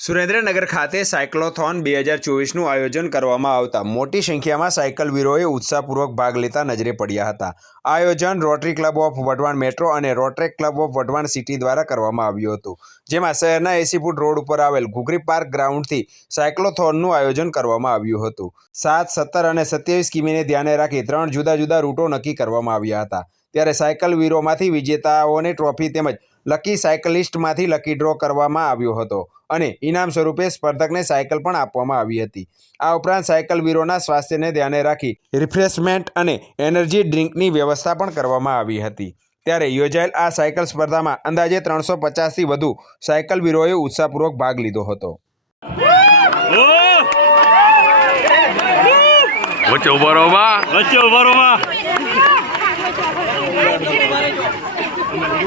સુરેન્દ્રનગર ખાતે સાયક્લોથોન બે હજાર ચોવીસનું આયોજન કરવામાં આવતા મોટી સંખ્યામાં સાયકલવીરોએ ઉત્સાહપૂર્વક ભાગ લેતા નજરે પડ્યા હતા. આયોજન Rotary Club of Wadhwan Metro અને Rotaract Club of Wadhwan City દ્વારા કરવામાં આવ્યું હતું, જેમાં શહેરના એસી ફૂટ રોડ ઉપર આવેલ ઘુઘરી પાર્ક ગ્રાઉન્ડથી સાયક્લોથોનનું આયોજન કરવામાં આવ્યું હતું. સાત, સત્તર અને સત્યાવીસ કિમીને ધ્યાને રાખી ત્રણ જુદા જુદા રૂટો નક્કી કરવામાં આવ્યા હતા. ત્યારે સાયકલવીરોમાંથી વિજેતાઓને ટ્રોફી તેમજ લકી સાયકલિસ્ટમાંથી લકી ડ્રો કરવામાં આવ્યો હતો અને ઇનામ સ્વરૂપે સ્પર્ધકને સાયકલ પણ આપવામાં આવી હતી. આ ઉપરાંત સાયકલ વીરોના સ્વાસ્થ્યને ધ્યાને રાખી રિફ્રેશમેન્ટ અને એનર્જી ડ્રિંકની વ્યવસ્થા પણ કરવામાં આવી હતી. ત્યારે યોજાયેલ આ સાયકલ સ્પર્ધામાં અંદાજે ત્રણસો પચાસથી વધુ સાયકલ વીરોએ ઉત્સાહપૂર્વક ભાગ લીધો હતો. વચ્ચે ઊભા રહો વચ્ચે ઊભા રહો માં